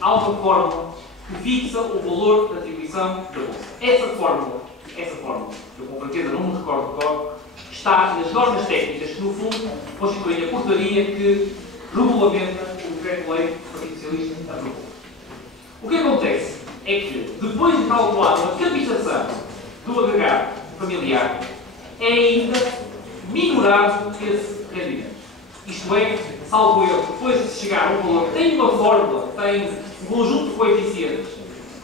há uma fórmula que fixa o valor da atribuição da bolsa. Essa fórmula, que eu com franqueza não me recordo de cor, está nas normas técnicas que, no fundo, constituem a portaria que regulamenta o decreto-lei do Partido Socialista aprovou. O que acontece é que, depois de calculada a captação do agregado familiar, é ainda minorado esse rendimento. Isto é, salvo erro, depois de se chegar a um valor, tem uma fórmula, tem um conjunto de coeficientes,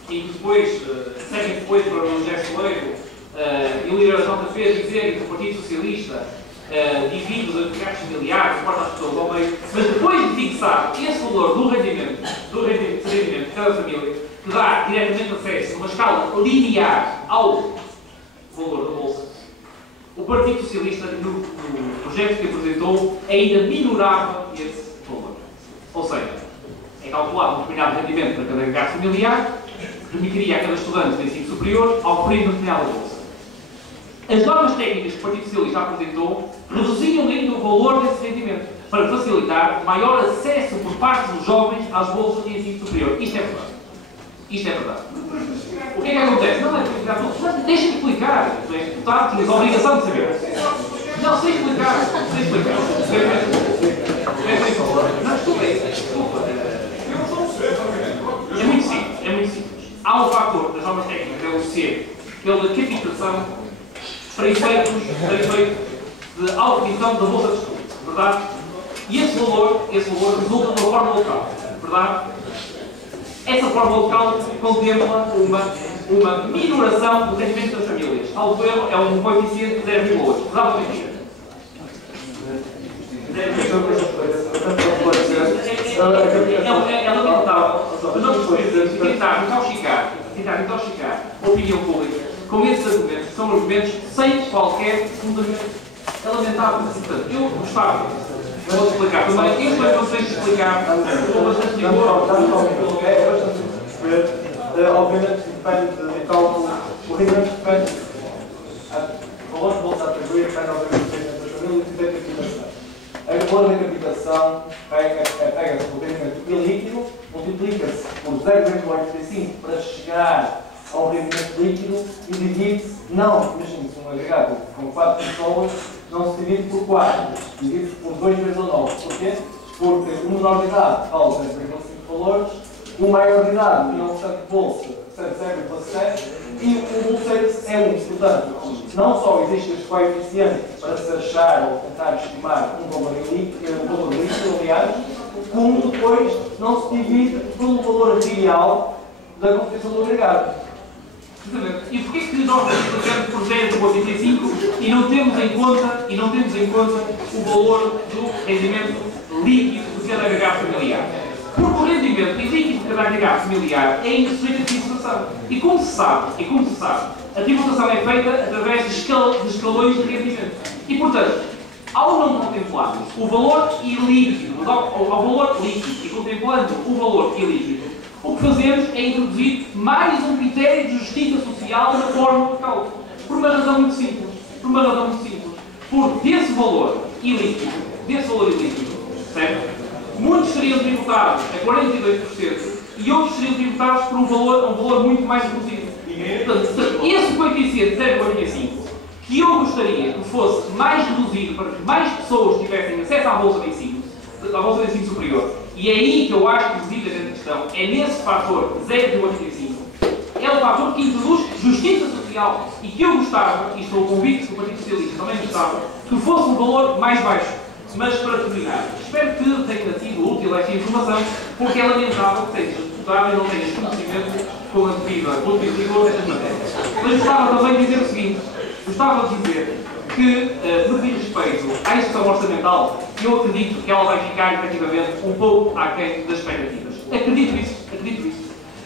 e depois, seguem depois para o José Soleiro e o líder da JP dizer que o Partido Socialista divide os agregados familiares, suporta as pessoas ao meio, mas depois de fixar esse valor do rendimento de cada família, que dá diretamente acesso a uma escala linear ao valor da bolsa, o Partido Socialista, no projeto que apresentou, ainda minorava esse valor. Ou seja, é calculado um determinado rendimento para cada agregado familiar, que permitiria a cada estudante de ensino superior oferir uma determinada bolsa. As normas técnicas que o Partido Socialista apresentou reduziam ainda o valor desse rendimento, para facilitar maior acesso por parte dos jovens às bolsas de ensino superior. Isto é verdade. Isto é verdade. O que é que acontece? Não é explicar tudo. Mas deixa-me explicar. Tu és deputado, tens a obrigação de saber. Não, sei explicar. Não, desculpa. É muito simples. Há um fator das normas técnicas, que é o C, que é o da captação para efeitos de autodição da bolsa de estudo. Verdade? E esse valor resulta de uma fórmula local. Verdade? Essa fórmula local contempla uma minoração do rendimento das famílias. Ao ver, é um coeficiente de 0,8. Verdade ou mentira? É lamentável, mas não podemos tentar intoxicar a opinião pública com esses argumentos, que são argumentos sem qualquer fundamento. É lamentável. Portanto, eu gostava, vou explicar também, isto é vocês explicar, com bastante rigor. Obviamente depende de cálculo, o rendimento depende, o valor de bolsa a atribuir depende obviamente do rendimento das famílias e da captação. A valor da captação pega-se o rendimento ilíquido, multiplica-se por 0,85 para chegar ao rendimento líquido e divide-se, não, imagine-se um agregado com 4 pessoas, não se divide por 4, divide-se por 2 vezes ou 9. Porquê? Porque o menor de idade vale 0,5 valores, o maior de idade tinha um porcento de bolsa, recebe 0,7 e o bolseiro é 1. Portanto, não só existe este coeficiente para se achar ou tentar estimar um valor líquido, aliás, como depois não se divide pelo valor real da composição do agregado. E porquê que nós multiplicamos por 0,85 e não temos em conta o valor do rendimento líquido de cada agregado familiar? Porque o rendimento líquido de cada agregado familiar é ainda sujeito a tributação. E como se sabe, a tributação é feita através de escalões de rendimento. E, portanto, ao não contemplarmos o valor ilíquido, ao valor líquido e contemplando o valor ilíquido, o que fazemos é introduzir mais um critério de justiça social na fórmula de cálculo. Por uma razão muito simples. Porque desse valor ilíquido, certo? Muitos seriam tributados a 42% e outros seriam tributados por um valor muito mais reduzido. Portanto, esse coeficiente de 0,45, que eu gostaria que fosse mais reduzido para que mais pessoas tivessem acesso à bolsa de ensino superior, e é aí que eu acho que reside a grande questão, é nesse fator 0,85, é o fator que introduz justiça social e que eu gostava, e estou convicto que o Partido Socialista também gostava, que fosse um valor mais baixo. Mas para terminar, espero que tenha sido útil esta informação, porque é lamentável que seja deputado e não tenha conhecimento com a devida rigor destas matérias. Mas gostava também de dizer o seguinte, que, no que diz respeito à execução orçamental, eu acredito que ela vai ficar, efetivamente, um pouco aquém das expectativas. Acredito isso.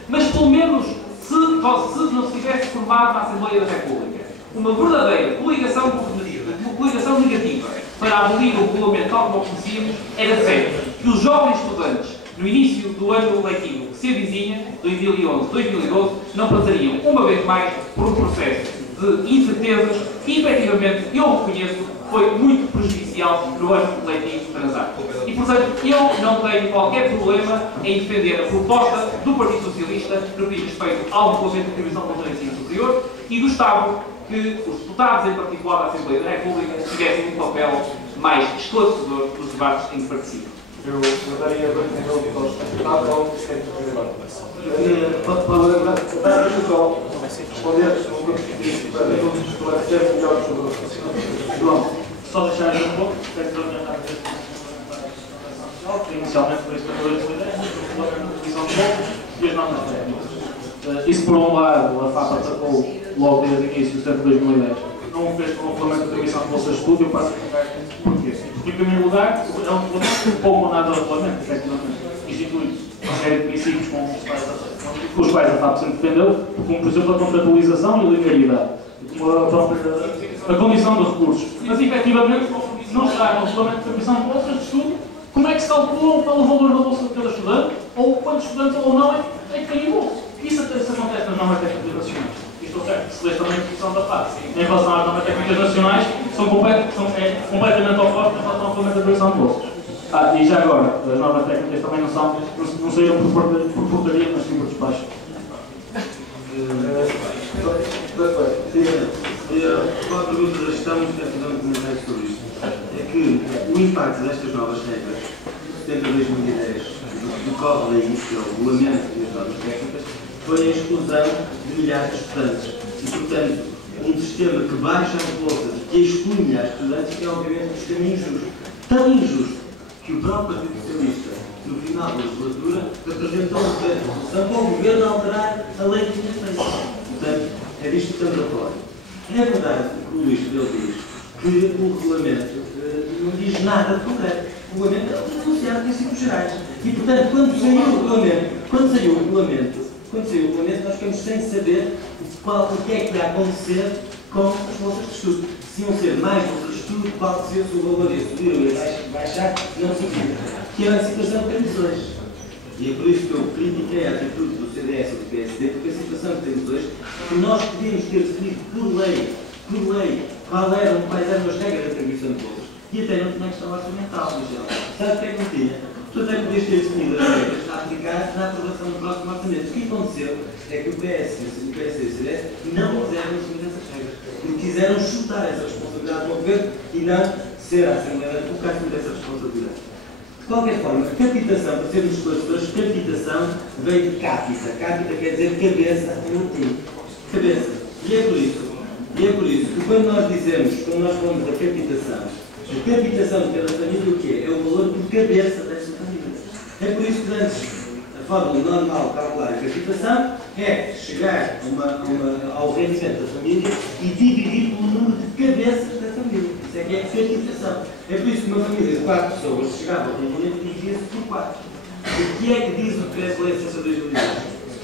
Mas, pelo menos, se não se tivesse formado na Assembleia da República uma verdadeira coligação governativa, uma coligação negativa, para abolir o regulamento tal como o conhecíamos, era certo que os jovens estudantes, no início do ano letivo que se avizinha, 2011-2012, não passariam, uma vez mais, por um processo de incertezas que, efetivamente, eu reconheço, foi muito prejudicial no ano coletivo transado. E, portanto, eu não tenho qualquer problema em defender a proposta do Partido Socialista no que diz respeito ao regulamento de atribuição do ensino superior e do Estado que os deputados, em particular da Assembleia da República, tivessem um papel mais esclarecedor nos debates em que participam. Eu daria 2 minutos aos deputados ou se querem fazer agora. Deixa só responder sobre o que disse para todos esclarecer melhor sobre o assunto. João. Só deixar um pouco, inicialmente por isso que eu estou a ideia, a divisão de votos e as normas técnicas. Isso por um lado, a FAP atacou logo desde o início, sempre em 2010. Não fez por um regulamento de atribuição de bolsas de estudo, eu passo a explicar porquê. Porque, em primeiro lugar, é um regulamento pouco ou nada regulamento, efetivamente. Institui uma série de princípios com os quais a FAP sempre defendeu, como, por exemplo, a contratualização e a linearidade. A condição de recursos. Mas, efetivamente, não está no regulamento de atribuição de bolsas de estudo como é que se calcula o valor da bolsa de cada estudante, ou quantos estudantes ou não é que têm bolsa. Isso acontece nas normas técnicas nacionais. Estou certo, se lês também a posição da FAP. Em relação às normas técnicas nacionais, são completamente opostas em relação ao regulamento de atribuição de bolsas. E já agora, as normas técnicas também não saíram por portaria, mas sim por despacho. Qual a pergunta da gestão que quero fazer um comentário sobre isto? É que o impacto destas novas regras, 70-2010, do CORE da INSS, que é o regulamento das normas técnicas, foi a exclusão de milhares de estudantes. E, portanto, um sistema que baixa as bolsas e que exclui milhares de estudantes é, obviamente, um sistema injusto. Tão injusto que o próprio Partido Socialista, no final da legislatura, apresentou uma resolução para o Governo alterar a lei que tinha feito. Portanto, é disto que estamos a falar. É verdade que o Luís dele diz que o regulamento não diz nada de concreto. O regulamento é um enunciado de princípios gerais. E, portanto, quando saiu o regulamento, nós ficamos sem saber o que é que ia acontecer com as bolsas de estudo. Se iam ser mais bolsas de estudo, qual seria o valor ia subir ou ia baixar, não sabia. Que era a situação que temos hoje. E é por isso que eu critiquei a atitude do CDS e do PSD, porque a situação que temos hoje, que nós podíamos ter definido por lei, quais eram as regras de atribuição de bolsas. E até não tinha questão orçamental, Michel. Sabe o que é que não tinha? Tu até podias ter definido as regras a aplicar na aprovação do próximo orçamento. O que aconteceu é que o PS e o CDS não quiseram assumir essas regras. Porque quiseram chutar essa responsabilidade ao governo e não ser a Assembleia da República a assumir essa responsabilidade. De qualquer forma, capitação, para sermos esclarecedores, capitação veio de capita. Capita quer dizer cabeça em latim. Cabeça. E é por isso que quando nós falamos da capitação, a capitação de cada família o quê? É o valor por cabeça dessa família. É por isso que antes a fórmula normal de calcular a capitação é chegar ao rendimento da família e dividir pelo número de cabeças da família. Isso é que é capitação. É por isso que uma família de 4 pessoas chegava ao rendimento e dividia-se por 4. O que é que diz o decreto-lei de 2010?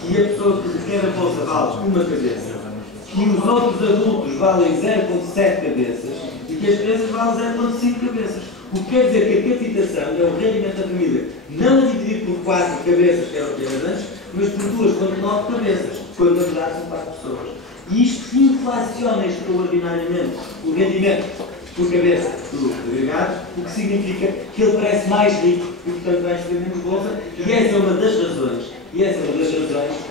Que a pessoa que quer a bolsa vale uma cabeça, que os outros adultos valem 0,7 cabeças e que as crianças valem 0,5 cabeças. O que quer dizer que a capitação é o rendimento da família não a dividir por 4 cabeças, que era o que era antes, mas por 2,9 cabeças, quando na verdade são 4 pessoas. E isto inflaciona extraordinariamente o rendimento por cabeça do agregado, o que significa que ele parece mais rico e, portanto, vai receber menos bolsa, e essa é uma das razões.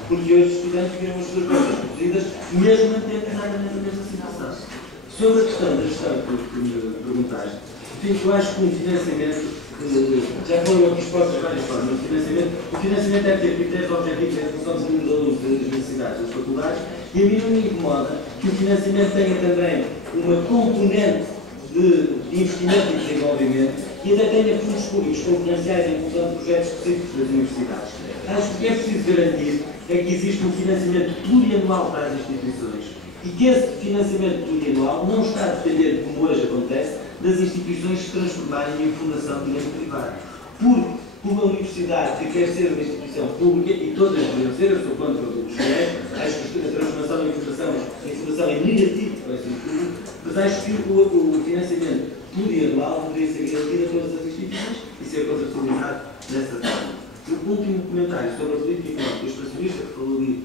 Porque hoje os estudantes viram as suas bolsas reduzidas, mesmo mantendo exatamente a mesma situação. Sobre a questão da gestão que me perguntaste, eu acho que um financiamento, já foram aqui expostas várias formas de financiamento. O financiamento deve ter critérios objetivos em função dos números de alunos das universidades, das faculdades, e a mim não me incomoda que o financiamento tenha também uma componente de investimento e desenvolvimento e até tenha fundos públicos confidenciais em função de projetos específicos das universidades. Acho que é preciso garantir é que existe um financiamento plurianual para as instituições e que esse financiamento plurianual não está a depender, como hoje acontece, das instituições se transformarem em fundação de direito privado. Porque uma universidade que quer ser uma instituição pública, e todas deveriam ser, eu sou contra o dinheiro, acho que a transformação em fundação é negativo para o ensino público, mas acho que o financiamento plurianual deveria ser garantido a todas as instituições e ser contratualizado dessa forma. O último comentário sobre a política económica expansionista, que falou ali,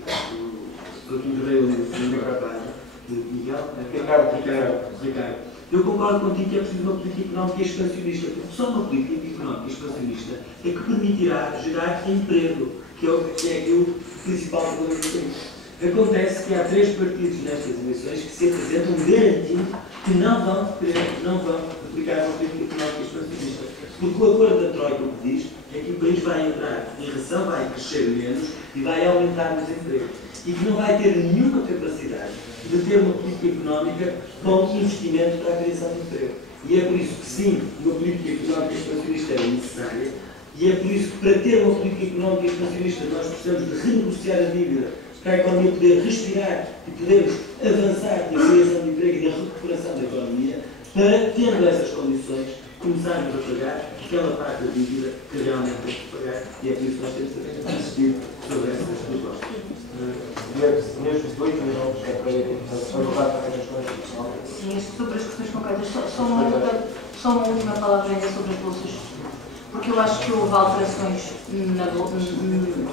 do que veio o Sr. Rapaz, de Miguel, Ricardo. Eu concordo contigo que é preciso uma política económica expansionista, porque só uma política económica expansionista é que permitirá gerar emprego, que é aquilo principal problema do país. Acontece que há 3 partidos nestas eleições que se apresentam garantindo que não vão aplicar uma política económica expansionista. Porque o acordo da Troika o que diz é que o país vai entrar em recessão, vai crescer menos e vai aumentar o desemprego. E que não vai ter nenhuma capacidade de ter uma política económica com investimento para a criação de emprego. E é por isso que sim, uma política económica expansionista é necessária, e é por isso que para ter uma política económica expansionista nós precisamos de renegociar a dívida para a economia poder respirar e podermos avançar na criação de emprego e na recuperação da economia, para, tendo essas condições, começarmos a pagar aquela parte da dívida que realmente temos que pagar, e é por isso que nós temos que insistir sobre essas propostas. Nestes 2 minutos é para levar para as questões pessoais. Sim, sobre as questões concretas, só uma última palavra ainda sobre as bolsas. Porque eu acho que houve alterações,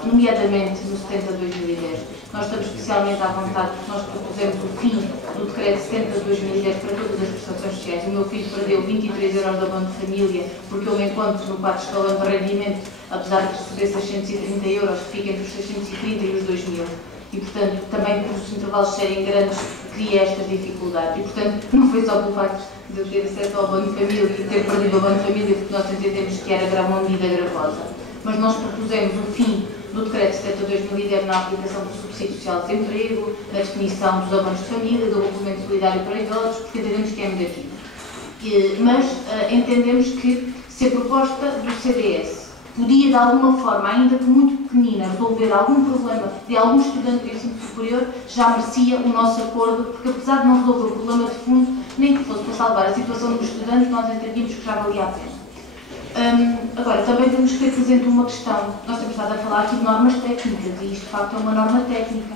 nomeadamente no 70-2010. Nós estamos especialmente à vontade porque nós propusemos o fim do decreto 70-2010 para todas as prestações sociais. O meu filho perdeu 23 euros da abono de família porque eu me encontro no 4 escalão de rendimento, apesar de receber 630 euros, que fica entre os 630 e os 2.000. E, portanto, também por os intervalos serem grandes, cria estas dificuldades. E, portanto, não foi só pelo facto de eu ter acesso ao abono de família e ter perdido o abono de família, porque nós entendemos que era uma medida gravosa. Mas nós propusemos o fim do decreto 70-2010 na aplicação do subsídio social de desemprego, na definição dos abonos de família, do complemento solidário para idosos, porque entendemos que é negativo. Mas entendemos que se a proposta do CDS podia, de alguma forma, ainda que muito pequenina, resolver algum problema de algum estudante de ensino superior, já merecia o nosso acordo, porque apesar de não resolver o problema de fundo, nem que fosse para salvar a situação dos estudantes, nós entendíamos que já valia a pena. Agora, também temos que ter presente uma questão. Nós temos estado a falar aqui de normas técnicas, e isto, de facto, é uma norma técnica.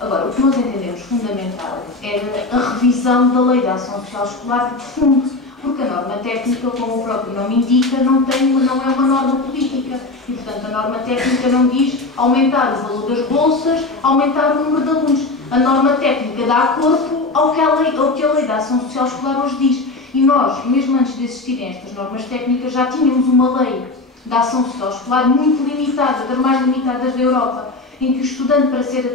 Agora, o que nós entendemos fundamental é a revisão da Lei da Ação Social Escolar de fundo. Porque a norma técnica, como o próprio nome indica, não é uma norma política. E, portanto, a norma técnica não diz aumentar o valor das bolsas, aumentar o número de alunos. A norma técnica dá corpo ao que a Lei da Ação Social Escolar hoje diz. E nós, mesmo antes de existirem estas normas técnicas, já tínhamos uma lei da Ação Social Escolar muito limitada, das mais limitadas da Europa, em que o estudante,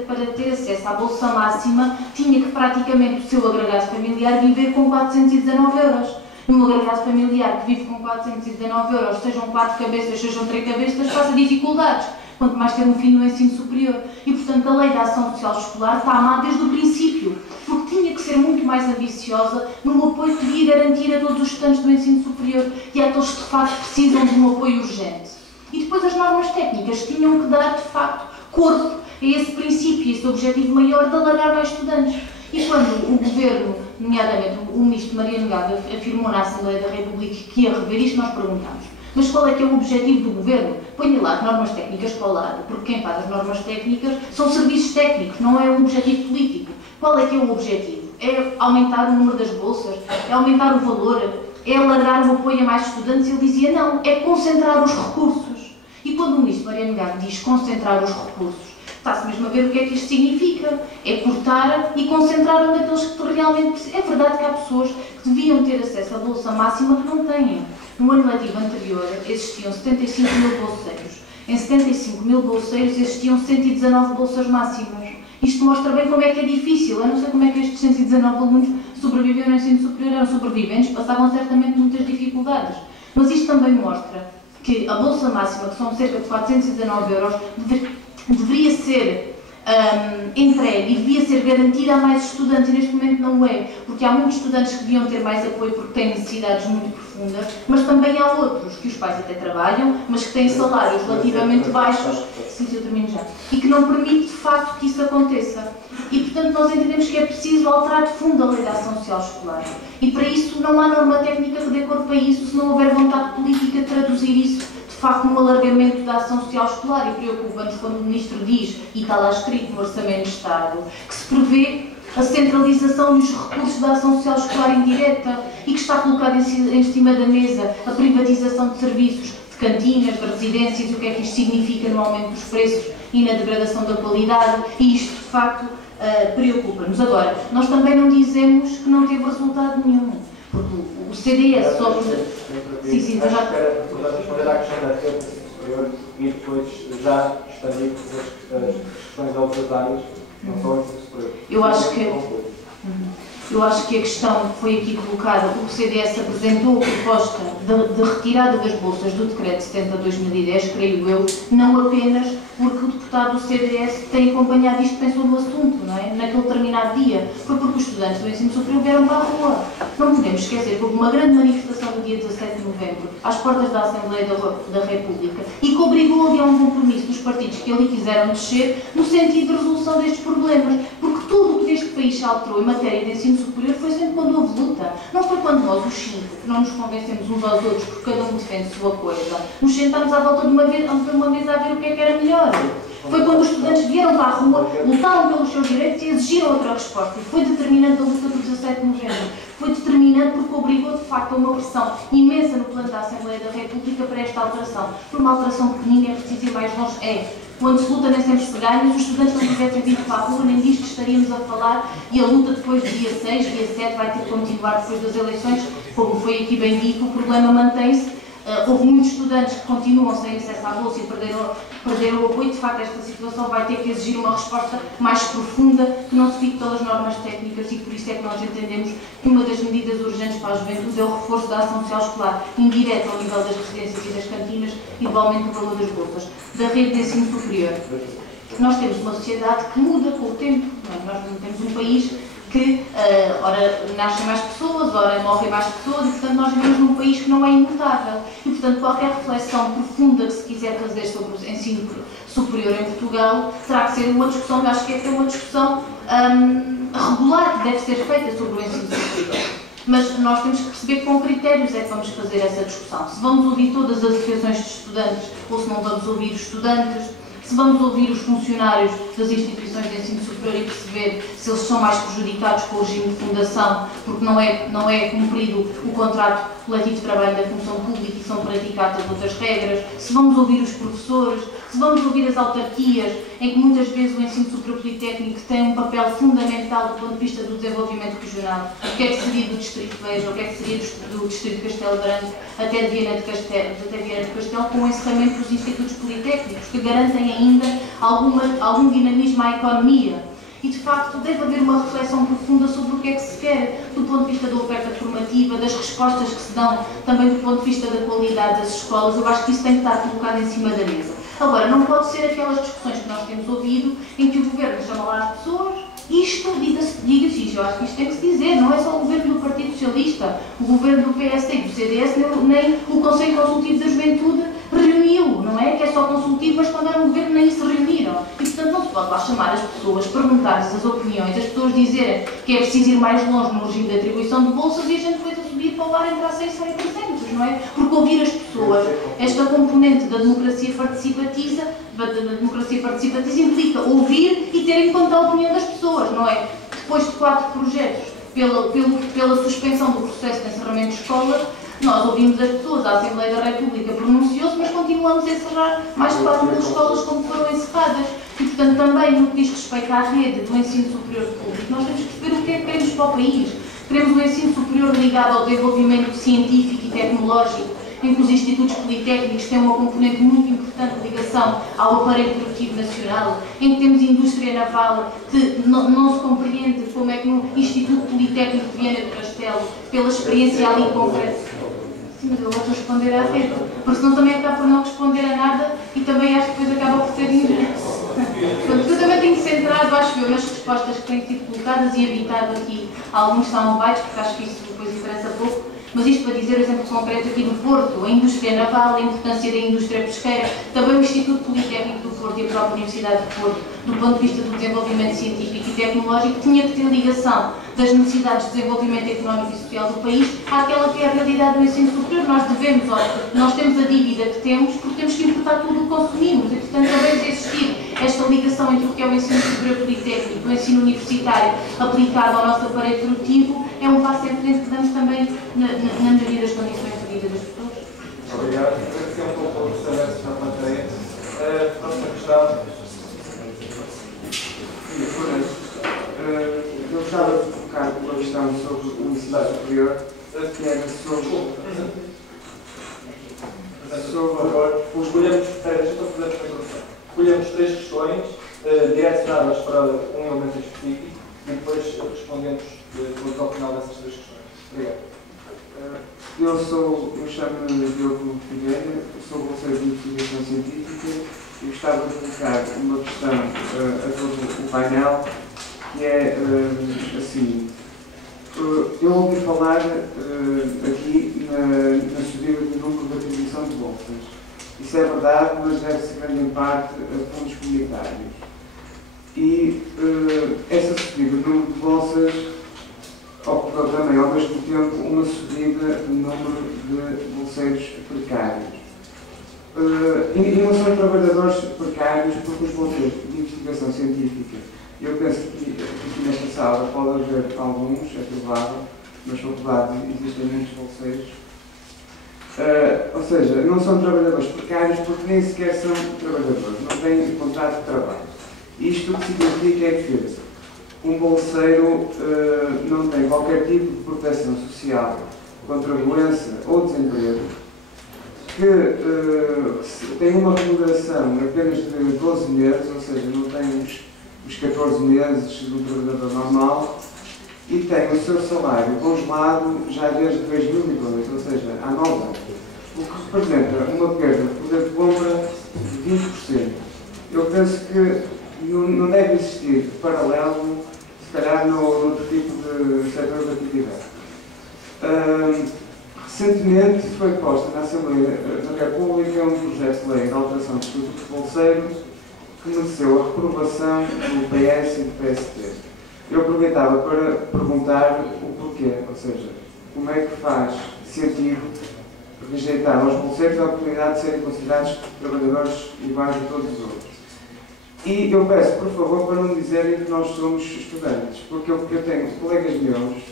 para ter acesso à bolsa máxima, tinha que praticamente o seu agregado familiar viver com 419 euros. Um agregado familiar que vive com 419 euros, sejam 4 cabeças, sejam 3 cabeças, passa dificuldades, quanto mais ter um filho no ensino superior. E, portanto, a Lei da Ação Social Escolar está má desde o princípio, porque tinha que ser muito mais ambiciosa no apoio que devia garantir a todos os estudantes do ensino superior e àqueles que, de facto, precisam de um apoio urgente. E depois as normas técnicas tinham que dar, de facto, corpo a esse princípio, a esse objetivo maior de alargar mais estudantes. E quando o Governo, nomeadamente o Ministro Mariano Gago, afirmou na Assembleia da República que ia rever isto, nós perguntámos: mas qual é que é o objetivo do Governo? Põe lá as normas técnicas para o lado, porque quem faz as normas técnicas são serviços técnicos, não é um objetivo político. Qual é que é o objetivo? É aumentar o número das bolsas? É aumentar o valor? É alargar o apoio a mais estudantes? Ele dizia não, é concentrar os recursos. E quando o Ministro Mariano Gago diz concentrar os recursos, está-se mesmo a ver o que é que isto significa. É cortar e concentrar onde aqueles que realmente precisam. É verdade que há pessoas que deviam ter acesso à bolsa máxima que não têm. No ano letivo anterior existiam 75 mil bolseiros. Em 75 mil bolseiros existiam 119 bolsas máximas. Isto mostra bem como é que é difícil. Eu não sei como é que estes 119 alunos sobreviveram no ensino superior, eram sobreviventes, passavam certamente muitas dificuldades. Mas isto também mostra que a bolsa máxima, que são cerca de 419 euros, deveria ser entregue e devia ser garantida a mais estudantes, e neste momento não é, porque há muitos estudantes que deviam ter mais apoio porque têm necessidades muito profundas, mas também há outros que os pais até trabalham, mas que têm salários relativamente baixos, sim, eu termino já, e que não permite de facto que isso aconteça. E portanto nós entendemos que é preciso alterar de fundo a Lei da Ação Social Escolar. E para isso não há norma técnica que dê corpo a isso se não houver vontade política de traduzir isso de facto no alargamento da ação social escolar. E preocupa-nos quando o Ministro diz, e está lá escrito no Orçamento de Estado, que se prevê a centralização dos recursos da ação social escolar indireta e que está colocado em cima da mesa a privatização de serviços, de cantinas, de residências, e o que é que isto significa no aumento dos preços e na degradação da qualidade, e isto de facto preocupa-nos. Agora, nós também não dizemos que não teve resultado nenhum. o CDS sobre... Sim, sim, já... Acho que era importante responder à questão da rede superior e depois já expandir as questões a outras áreas, não só em superior. Eu acho que a questão que foi aqui colocada, o CDS apresentou a proposta de retirada das bolsas do Decreto 70/2010, creio eu, não apenas porque o deputado do CDS tem acompanhado isto, pensou no assunto, não é? Naquele determinado dia. Foi porque os estudantes do ensino superior vieram para a rua. Não podemos esquecer que houve uma grande manifestação no dia 17 de novembro, às portas da Assembleia da República, e que obrigou ali a um compromisso dos partidos que ali quiseram descer no sentido de resolução destes problemas. Porque tudo o que deste país se alterou em matéria de ensino superior foi sempre quando houve luta. Não foi quando nós, os 5, que não nos convencemos uns aos outros porque cada um defende a sua coisa, nos sentámos à volta de uma mesa a ver o que é que era melhor. Foi quando os estudantes vieram para a rua, lutaram pelos seus direitos e exigiram outra resposta. E foi determinante a luta do 17 de novembro. Foi determinante porque obrigou, de facto, a uma pressão imensa no plano da Assembleia da República para esta alteração. Por uma alteração pequenina, é preciso ir mais longe. Quando se luta nem sempre se ganha, os estudantes não tivessem vindo para a rua, nem disto estaríamos a falar, e a luta depois do dia 6, dia 7, vai ter que continuar depois das eleições, como foi aqui bem dito, o problema mantém-se. Houve muitos estudantes que continuam sem acesso à bolsa e perderam o apoio. De facto, esta situação vai ter que exigir uma resposta mais profunda, que não se fique pelas normas técnicas, e por isso é que nós entendemos que uma das medidas urgentes para a juventude é o reforço da ação social escolar, indireta ao nível das residências e das cantinas, e igualmente o valor das bolsas. Da rede de ensino superior. Nós temos uma sociedade que muda com o tempo. Nós temos um país que, ora, nascem mais pessoas, ora, morrem mais pessoas, e, portanto, nós vivemos num país que não é imutável. E, portanto, qualquer reflexão profunda que se quiser fazer sobre o ensino superior em Portugal terá que ser uma discussão, acho que é uma discussão regular que deve ser feita sobre o ensino superior. Mas nós temos que perceber que com critérios é que vamos fazer essa discussão. Se vamos ouvir todas as associações de estudantes ou se não vamos ouvir os estudantes, se vamos ouvir os funcionários das instituições de ensino superior e perceber se eles são mais prejudicados com o regime de fundação, porque não é cumprido o contrato coletivo de trabalho da função pública e são praticadas outras regras, se vamos ouvir os professores, se vamos ouvir as autarquias, em que muitas vezes o ensino superior politécnico tem um papel fundamental do ponto de vista do desenvolvimento regional. O que é que seria do Distrito de Beja, o que é que seria do Distrito de Castelo Branco até Viana de Castelo, com o encerramento dos institutos politécnicos, que garantem ainda algum dinamismo à economia. E, de facto, deve haver uma reflexão profunda sobre o que é que se quer, do ponto de vista da oferta formativa, das respostas que se dão, também do ponto de vista da qualidade das escolas. Eu acho que isso tem que estar colocado em cima da mesa. Agora, não pode ser aquelas discussões que nós temos ouvido, em que o Governo chama lá as pessoas, isto, diga-se isto, eu acho que isto tem que se dizer, não é só o Governo do Partido Socialista, o Governo do PSD e do CDS, nem o Conselho Consultivo da Juventude reuniu, não é? Que é só consultivo, mas quando era um Governo nem se reuniram. E, portanto, não se pode lá chamar as pessoas, perguntar-lhes as opiniões, as pessoas dizerem que é preciso ir mais longe no regime de atribuição de bolsas e a gente depois a subir para o ar entre a 6 e 100%, não é? Porque ouvir as pessoas, esta componente da democracia participativa implica ouvir e ter em conta a opinião das pessoas, não é? Depois de 4 projetos pela suspensão do processo de encerramento de escolas, nós ouvimos as pessoas, a Assembleia da República pronunciou-se, mas continuamos a encerrar mais de 4.000 escolas como foram encerradas. E, portanto, também no que diz respeito à rede do ensino superior público, nós temos que perceber o que é que queremos para o país. Queremos um ensino superior ligado ao desenvolvimento científico e tecnológico, em que os institutos politécnicos têm uma componente muito importante de ligação ao aparelho produtivo nacional, em que temos indústria naval que não se compreende como é que no Instituto Politécnico de Viana do Castelo, pela experiência ali concreta. Sim, mas eu vou responder à rede, porque senão também acaba por não responder a nada e também acho que depois acaba por ser injusto. Portanto, eu também tenho centrado, acho eu, nas respostas que têm sido colocadas e evitado aqui alguns soundbites, porque acho que isso depois interessa pouco. Mas isto para dizer o exemplo concreto aqui do Porto, a indústria naval, a importância da indústria pesqueira, também o Instituto Politécnico do Porto e a própria Universidade de Porto, do ponto de vista do desenvolvimento científico e tecnológico, tinha que ter ligação das necessidades de desenvolvimento económico e social do país àquela que é a realidade do ensino superior. Nós temos a dívida que temos porque temos que importar tudo o que consumimos e, portanto, devemos existir esta ligação entre o que é o ensino superior politécnico, o ensino universitário aplicado ao nosso aparelho produtivo, é um passo em frente que damos também na melhoria das condições de vida das pessoas. Obrigado. Agradecer um pouco o professor Alessio na plateia. Próxima questão. Eu gostava de focar uma questão sobre a Universidade Superior. Tiago, Escolhemos 3 questões direcionadas para um elemento específico e depois respondemos ao final dessas 3 questões. Obrigado. Eu chamo-me Diogo Figueira, sou bolseiro de investigação científica e gostava de colocar uma questão a todo o painel, que é a seguinte. Eu ouvi falar aqui na subida do número de atribuição de bolsas. Isso é verdade, mas deve-se grande em parte a fundos comunitários. E essa subida do número de bolsas ocorreu também, ao mesmo tempo, uma subida do número de bolseiros precários. E não são trabalhadores precários porque os bolseiros de investigação científica, eu penso que aqui nesta sala pode haver alguns, é provável, nas faculdades existem muitos bolseiros. Ou seja, não são trabalhadores precários porque nem sequer são trabalhadores, não têm contrato de trabalho. Isto o que significa é que um bolseiro não tem qualquer tipo de proteção social contra a doença ou desemprego, que tem uma remuneração apenas de 12 meses, ou seja, não tem os 14 meses do trabalhador normal, e tem o seu salário congelado já desde 2002, ou seja, há 9 anos. O que representa uma perda de poder de compra de 20%. Eu penso que não deve existir paralelo, se calhar, no outro tipo de setor de atividade. Recentemente foi posto na Assembleia da República um projeto de lei de alteração do Estatuto de Bolseiro que mereceu a reprovação do PS e do PST. Eu aproveitava para perguntar o porquê, ou seja, como é que faz sentido rejeitar aos bolseiros a oportunidade de serem considerados trabalhadores iguais a todos os outros. E eu peço, por favor, para não dizerem que nós somos estudantes, porque eu tenho colegas meus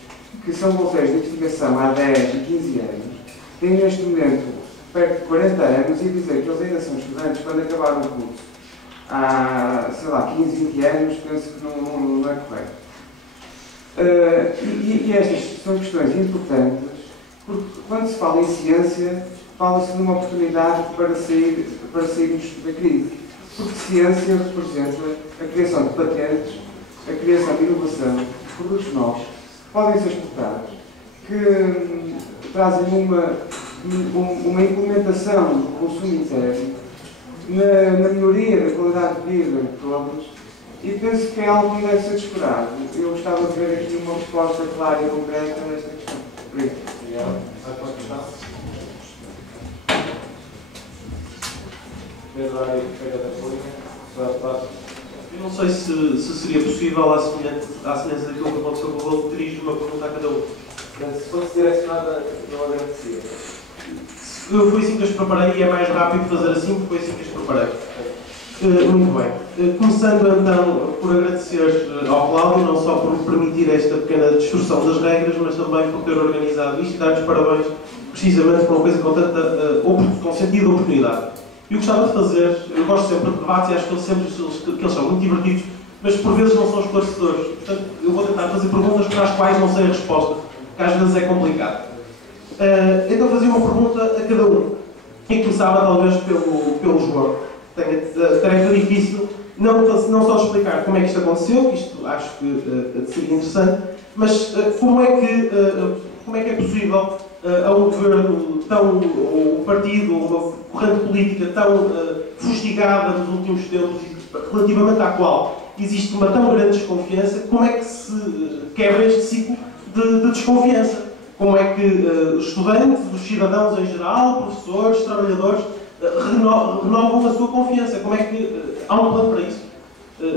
que são bolseiros de investigação há 10 e 15 anos, têm neste momento perto de 40 anos, e dizer que eles ainda são estudantes quando acabaram o curso há, sei lá, 15, 20 anos, penso que não é correto. E estas são questões importantes, porque quando se fala em ciência, fala-se de uma oportunidade para sairmos da crise. Porque ciência representa a criação de patentes, a criação de inovação, de produtos novos, que podem ser exportados, que trazem uma implementação do consumo interno, na melhoria da qualidade de vida de todos, e penso que é algo que não deve ser descurado. Eu gostava de ver aqui uma resposta clara e concreta nesta questão. Obrigado. Eu não sei se seria possível, à semelhança daquilo que aconteceu com o Rolo, dirigir uma pergunta a cada um. Se fosse direcionada, não agradecia. Foi assim que as preparei e é mais rápido fazer assim, porque foi assim que as preparei. Muito bem. Começando então por agradecer ao Cláudio, não só por permitir esta pequena distorção das regras, mas também por ter organizado isto e dar-lhes parabéns precisamente por uma coisa com com sentido de oportunidade. Eu gostava de fazer, eu gosto sempre de debates e acho que eles são muito divertidos, mas por vezes não são esclarecedores. Portanto, eu vou tentar fazer perguntas para as quais não sei a resposta, que às vezes é complicado. Então fazia uma pergunta a cada um. E começava talvez pelo João. Tenho a tarefa difícil, não só de explicar como é que isto aconteceu, que isto acho que seria interessante, mas como é que é possível a um governo um partido ou uma corrente política tão fustigada nos últimos tempos e relativamente à qual existe uma tão grande desconfiança, como é que se quebra este ciclo de desconfiança? Como é que os estudantes, os cidadãos em geral, professores, trabalhadores, renovam a sua confiança? Como é que há um plano para isso?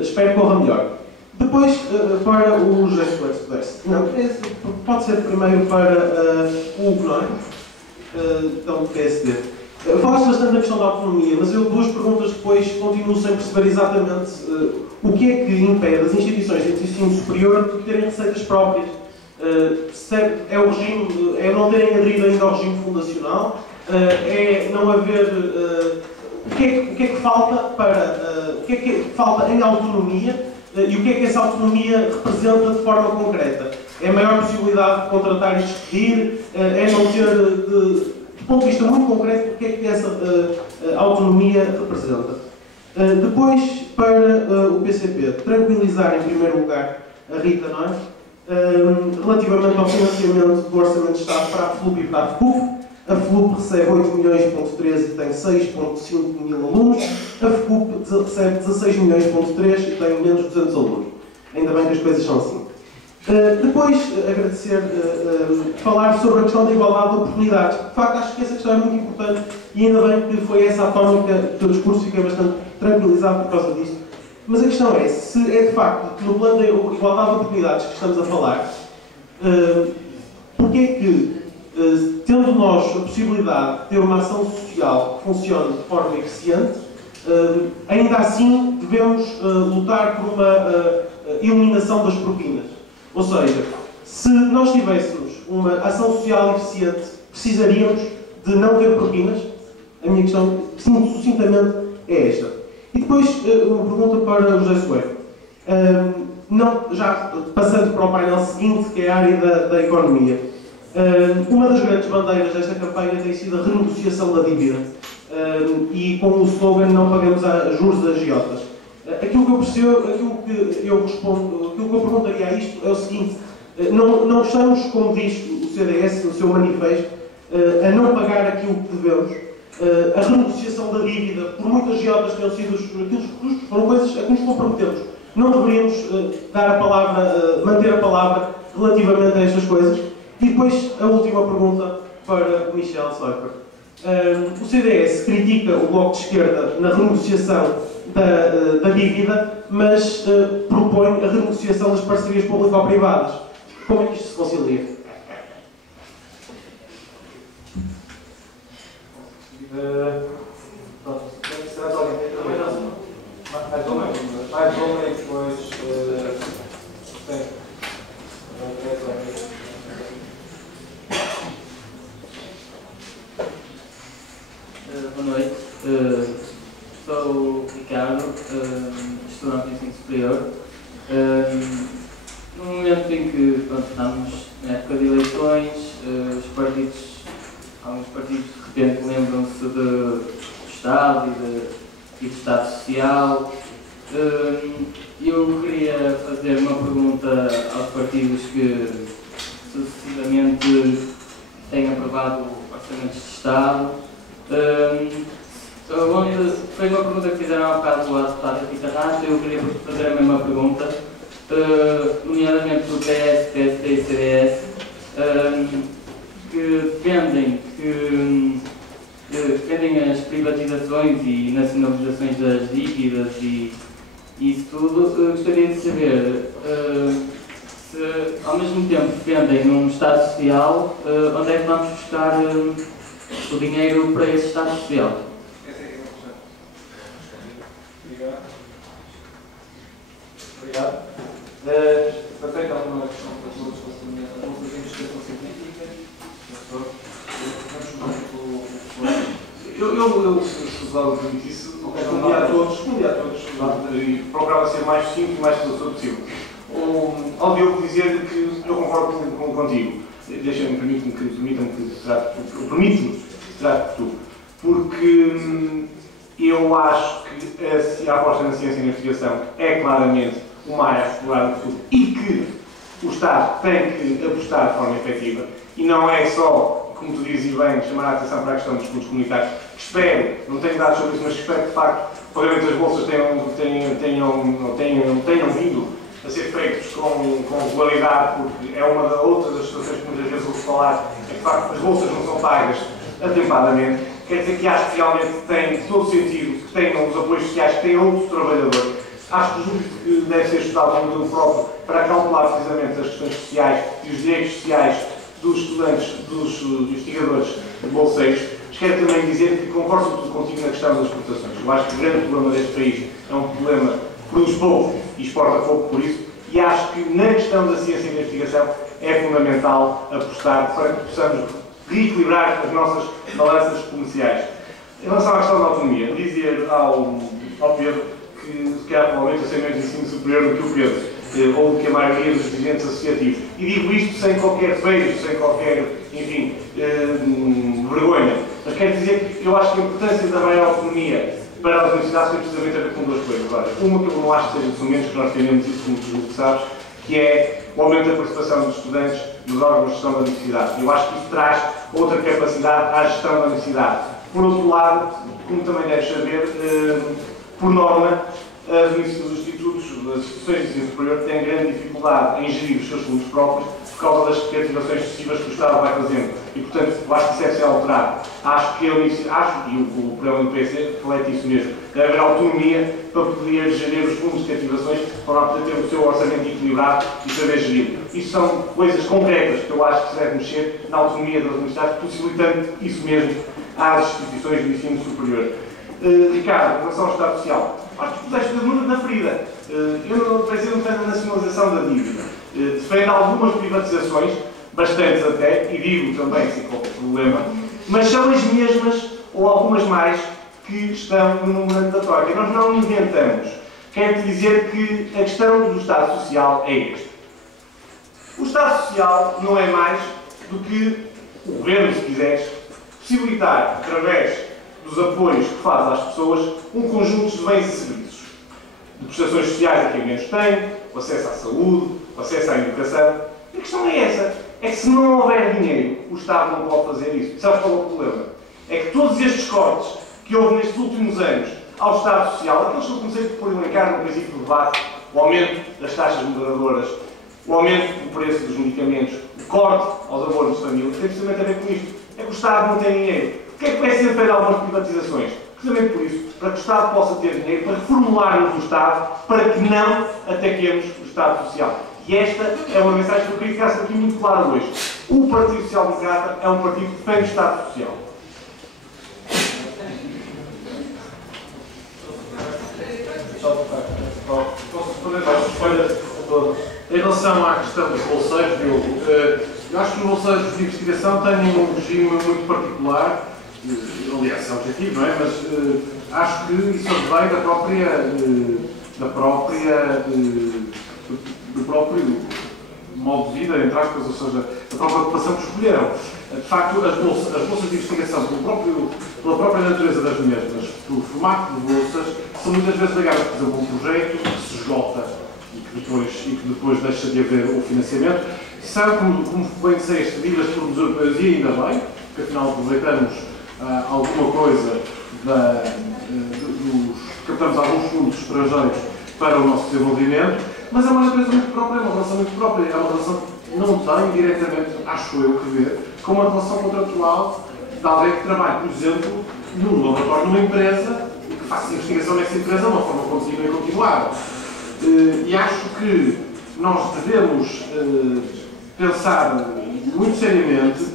Espero que corra melhor. Depois, para o José Soares. Não, pode ser primeiro para o Hugo, não é? Então, do PSD. Falaste bastante na questão da autonomia, mas eu, 2 perguntas depois, continuo sem perceber exatamente o que é que impede as instituições de ensino superior de terem receitas próprias. É o regime, é não terem aderido ainda ao regime fundacional, é não haver. O que é que falta para. O que é que falta em autonomia e o que é que essa autonomia representa de forma concreta? é a maior possibilidade de contratar e despedir, é não ter, do ponto de vista muito concreto, o que é que essa autonomia representa. Depois, para o PCP, tranquilizar em primeiro lugar a Rita, não é? Relativamente ao financiamento do Orçamento de Estado para a FLUP e para a FCUP. A FLUP recebe 8 milhões e tem 6,5 mil alunos. A FCUP recebe 16 milhões e tem menos de 200 alunos. Ainda bem que as coisas são assim. Depois, agradecer, falar sobre a questão da igualdade de oportunidades. De facto, acho que essa questão é muito importante e ainda bem que foi essa a tónica do teu discurso, fiquei bastante tranquilizado por causa disso. Mas a questão é, se é de facto no plano da igualdade de oportunidades que estamos a falar, porque é que, tendo nós a possibilidade de ter uma ação social que funcione de forma eficiente, ainda assim devemos lutar por uma eliminação das propinas? Ou seja, se nós tivéssemos uma ação social eficiente, precisaríamos de não ter propinas? A minha questão, sucintamente, é esta. E depois, uma pergunta para o José Soeiro. Já passando para o painel seguinte, que é a área da economia. Uma das grandes bandeiras desta campanha tem sido a renegociação da dívida. E com o slogan "não pagamos juros a agiotas". Aquilo que eu percebo, aquilo que eu respondo, aquilo que eu perguntaria a isto é o seguinte: não estamos, como diz o CDS no seu manifesto, a não pagar aquilo que devemos. A renegociação da dívida, por muitas agiotas que tenham sido os custos, foram coisas a que nos comprometemos. Não deveríamos dar a palavra, manter a palavra relativamente a estas coisas. E depois, a última pergunta para o Michel Seifert. O CDS critica o Bloco de Esquerda na renegociação da dívida, mas propõe a renegociação das parcerias público-privadas. Como é que isto se concilia? Mais uma e depois tem. Boa noite, sou o Ricardo, estudante de ensino superior. No momento em que estamos na época de eleições, alguns partidos de repente lembram-se do Estado e do Estado Social. Eu queria fazer uma pergunta aos partidos que sucessivamente têm aprovado orçamentos de Estado. Foi uma pergunta que fizeram há bocado à deputada Rita Rasta. Eu queria fazer a mesma pergunta, nomeadamente do PS, PSD e CDS, que defendem as privatizações e nacionalizações das dívidas e isso tudo. Gostaria de saber se, ao mesmo tempo, defendem um Estado Social, onde é que vamos buscar o dinheiro para esse Estado Social? Essa é a questão. Obrigado. Obrigado. Até alguma questão para todos relativamente à investigação científica. Eu se usava isso, respondi a todos, e procurava ser mais sucinto e mais esclarecedor possível. Ao Diogo dizer que eu concordo contigo. Permite-me que se trate por tu. Porque eu acho que a aposta na ciência e na investigação é claramente uma área a explorar no futuro e que o Estado tem que apostar de forma efetiva e não é só, como tu dizes bem, chamar a atenção para a questão dos fundos comunitários, que espero, não tenho dados sobre isso, mas espero que de facto o pagamento das bolsas tenham vindo a ser feitos com regularidade, porque é uma das outras situações que muitas vezes ouço falar, é que de facto as bolsas não são pagas atempadamente. Quer dizer que acho que realmente tem todo o sentido que tenham os apoios sociais, que tenham outro trabalhador. Acho que deve ser estudado um modelo próprio para calcular precisamente as questões sociais e os direitos sociais dos estudantes, dos investigadores bolseiros. Mas quero também dizer que concordo tudo contigo na questão das exportações. Eu acho que o grande problema deste país é um problema que produz pouco e exporta pouco por isso, e acho que na questão da ciência e da investigação é fundamental apostar para que possamos reequilibrar as nossas balanças comerciais. Em relação à questão da autonomia, dizer ao Pedro que se calhar provavelmente eu sei menos de ensino superior do que o Pedro. ou do que a maioria dos dirigentes associativos. E digo isto sem qualquer beijo, sem qualquer, enfim, vergonha. Mas quero dizer que eu acho que a importância da maior autonomia para as universidades tem precisamente a ver com duas coisas. Agora, uma que eu não acho que seja dos momentos que nós temos isso, como tu sabes, que é o aumento da participação dos estudantes nos órgãos de gestão da universidade. Eu acho que isso traz outra capacidade à gestão da universidade. Por outro lado, como também deves saber, por norma, os institutos, as instituições de ensino superior têm grande dificuldade em gerir os seus fundos próprios por causa das reativações sucessivas que o Estado vai fazendo. E, portanto, eu acho que isso deve ser alterado. Acho que e o programa do PC reflete isso mesmo, deve haver autonomia para poder gerir os fundos de ativações, para poder ter o seu orçamento equilibrado e saber gerir. Isso são coisas concretas que eu acho que se deve mexer na autonomia das universidades, possibilitando isso mesmo às instituições de ensino superior. Ricardo, em relação ao Estado Social, acho que puseste o dedo na ferida. Eu não defendo a nacionalização da dívida. Defendo algumas privatizações, bastantes até, e digo também sem qualquer problema, mas são as mesmas, ou algumas mais, que estão no memorando da Troika. Nós não inventamos. Quero dizer que a questão do Estado Social é esta. O Estado Social não é mais do que o Governo, se quiseres, possibilitar, através dos apoios que faz às pessoas, um conjunto de bens e serviços. De prestações sociais a quem menos tem, o acesso à saúde, o acesso à educação. E a questão é essa. É que se não houver dinheiro, o Estado não pode fazer isso. E sabes qual é o problema? É que todos estes cortes que houve nestes últimos anos ao Estado Social, aqueles que eu comecei por elencar no princípio do debate, o aumento das taxas moderadoras, o aumento do preço dos medicamentos, o corte aos abonos de família, tem precisamente a ver com isto. É que o Estado não tem dinheiro. Porquê é que vai ser feito algumas privatizações? Precisamente por isso, para que o Estado possa ter dinheiro, para reformularmos o Estado, para que não ataquemos o Estado Social. E esta é uma mensagem que eu queria que ficasse aqui muito clara hoje. O Partido Social Democrata é um partido que defende o Estado Social. Em relação à questão dos bolseiros, eu acho que os bolseiros de investigação têm um regime muito particular, aliás, é objetivo, não é? Mas acho que isso advém do próprio modo de vida, entre aspas, ou seja, da própria ocupação que escolheram. De facto, as bolsas de investigação, pela própria natureza das mesmas, pelo formato de bolsas, são muitas vezes ligadas, por exemplo, a um projeto que se esgota e que depois deixa de haver o financiamento. São, como bem disseste, vidas por europeus e ainda bem, porque afinal aproveitamos alguma coisa captamos alguns fundos estrangeiros para o nosso desenvolvimento, mas é uma natureza muito própria, é uma relação muito própria, é uma relação que não tem diretamente, acho eu, que ver com uma relação contratual de alguém que trabalha, por exemplo, num laboratório, numa empresa, e que faça investigação nessa empresa de uma forma contínua e continuada. E acho que nós devemos pensar muito seriamente,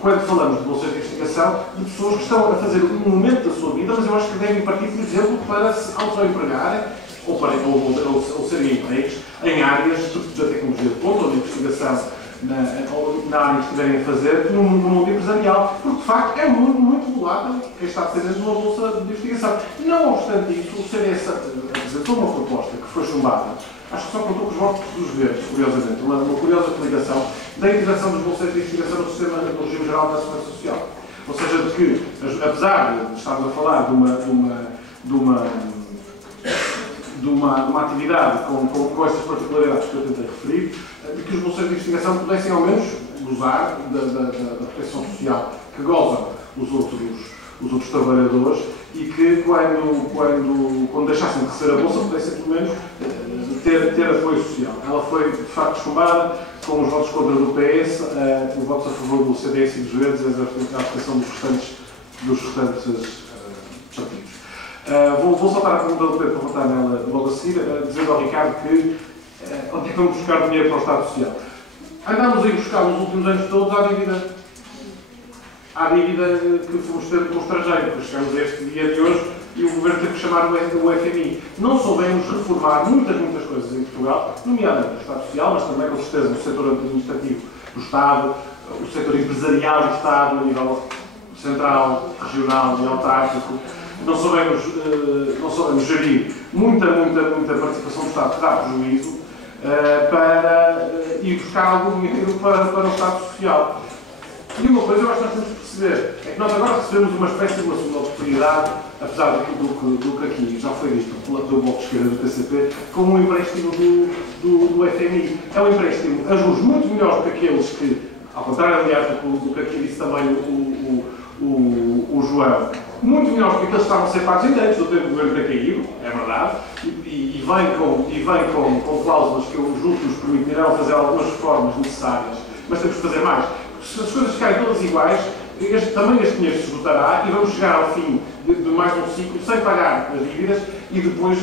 quando falamos de bolsas de investigação, de pessoas que estão a fazer um momento da sua vida, mas eu acho que devem partir, por exemplo, para se autoempregarem ou serem empregos em áreas da tecnologia de ponta ou de investigação na área que estiverem a fazer no mundo empresarial, porque de facto é muito volátil quem está dependendo de uma bolsa de investigação. Não obstante isso, o CDS apresentou uma proposta que foi chumbada, acho que só contou com os votos dos verdes, curiosamente, uma curiosa coligação da integração dos bolseiros de investigação no sistema do regime geral da Segurança Social. Ou seja, de que, apesar de estarmos a falar de uma atividade com essas particularidades que eu tentei referir, de que os bolseiros de investigação pudessem ao menos gozar da proteção social que gozam os outros trabalhadores e que quando deixassem de receber a bolsa pudessem pelo menos ter apoio social. Ela foi de facto chumbada com os votos contra do PS, os votos a favor do CDS e dos Verdes e a abstenção dos restantes partidos. Vou soltar a pergunta do Pedro para votar nela logo a seguir, dizendo ao Ricardo que onde é que vamos buscar dinheiro para o Estado Social? Andámos a ir buscar nos últimos anos todos à dívida que fomos ter com o estrangeiro, porque chegamos a este dia de hoje e o Governo teve que chamar o FMI. Não soubemos reformar muitas coisas em Portugal, nomeadamente o Estado Social, mas também com certeza o setor administrativo do Estado, o setor empresarial do Estado, a nível central, regional e autárquico. Não soubemos gerir muita participação do Estado que dá prejuízo para ir buscar algum dinheiro para o Estado Social. E uma coisa eu acho que nós temos que perceber, é que nós agora recebemos uma espécie de uma segunda oportunidade, apesar do que aqui já foi visto do Bloco de Esquerda do PCP, como um empréstimo do FMI. É um empréstimo a juros muito melhores do que aqueles que, ao contrário, aliás, do que aqui disse também o João, muito melhores do que aqueles que estavam a ser pagos ainda antes do tempo do governo ter caído, é verdade, e vem com cláusulas que eu julgo que nos permitirão fazer algumas reformas necessárias, mas temos que fazer mais. Se as coisas ficarem todas iguais, também este dinheiro se esgotará e vamos chegar ao fim de mais um ciclo sem pagar as dívidas e depois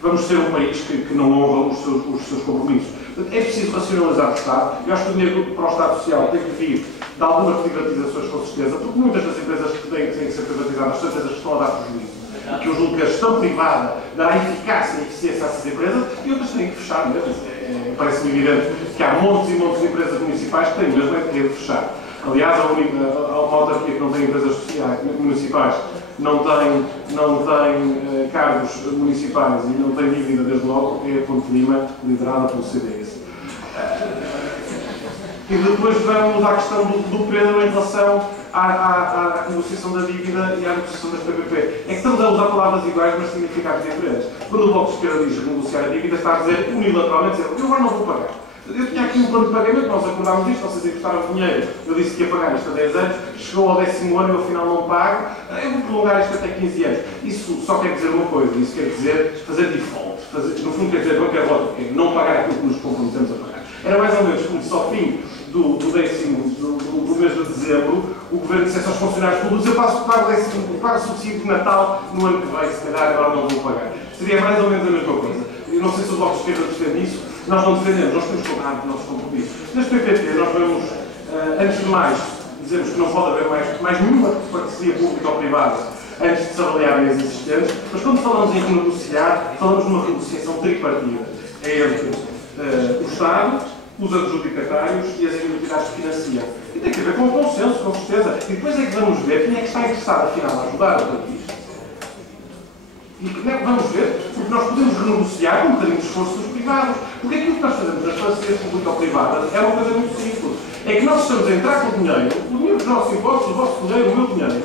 vamos ser um país que não honra os seus compromissos. É preciso racionalizar o Estado. Eu acho que o dinheiro para o Estado Social tem que vir de algumas privatizações, com certeza, porque muitas das empresas que têm que ser privatizadas são empresas que estão a dar prejuízo. E que eu julgo que a gestão privada dará eficácia e eficiência a essas empresas e outras têm que fechar mesmo. Parece-me evidente que há montes e montes de empresas municipais que têm mesmo é que fechar. Aliás, há uma autarquia que não tem empresas sociais, municipais, não tem cargos municipais e não tem dívida desde logo, é a Ponte Lima, liderada pelo CDS. E depois vamos à questão do Pedro em relação à negociação da dívida e à negociação das PPP. É que estamos a usar palavras iguais, mas significados diferentes. Quando o Bloco de Esquerda diz renegociar a dívida, está a dizer unilateralmente, eu agora não vou pagar. Eu tinha aqui um plano de pagamento, nós acordámos isto, vocês emprestaram dinheiro, eu disse que ia pagar isto há 10 anos, chegou ao 10º ano e eu afinal não pago, eu vou prolongar isto até 15 anos. Isso só quer dizer uma coisa, isso quer dizer fazer default, no fundo quer dizer bancarrota, porque não pagar aquilo que nos comprometemos a pagar. Era mais ou menos como se ao fim do mês de dezembro, o Governo dissesse aos funcionários públicos, eu pago o subsídio de Natal no ano que vem, se calhar agora não vou pagar. Seria mais ou menos a mesma coisa. Eu não sei se o Bloco de Esquerda defende isso, nós não defendemos, nós temos que honrar os nossos compromissos. Neste PPP nós vamos, antes de mais, dizemos que não pode haver mais nenhuma parceria pública ou privada antes de se avaliarem as existentes, mas quando falamos em renegociar, falamos numa renegociação tripartida. É entre o Estado, os adjudicatários e as entidades que financiam. E tem que haver com o consenso, com certeza. E depois é que vamos ver quem é que está interessado, afinal, a ajudar o país. E vamos ver, porque nós podemos renegociar com um bocadinho de esforço dos privados. Porque aquilo que nós fazemos nas parcerias público-privadas é uma coisa muito simples. É que nós estamos a entrar com o dinheiro dos nossos impostos, o vosso dinheiro, o meu dinheiro,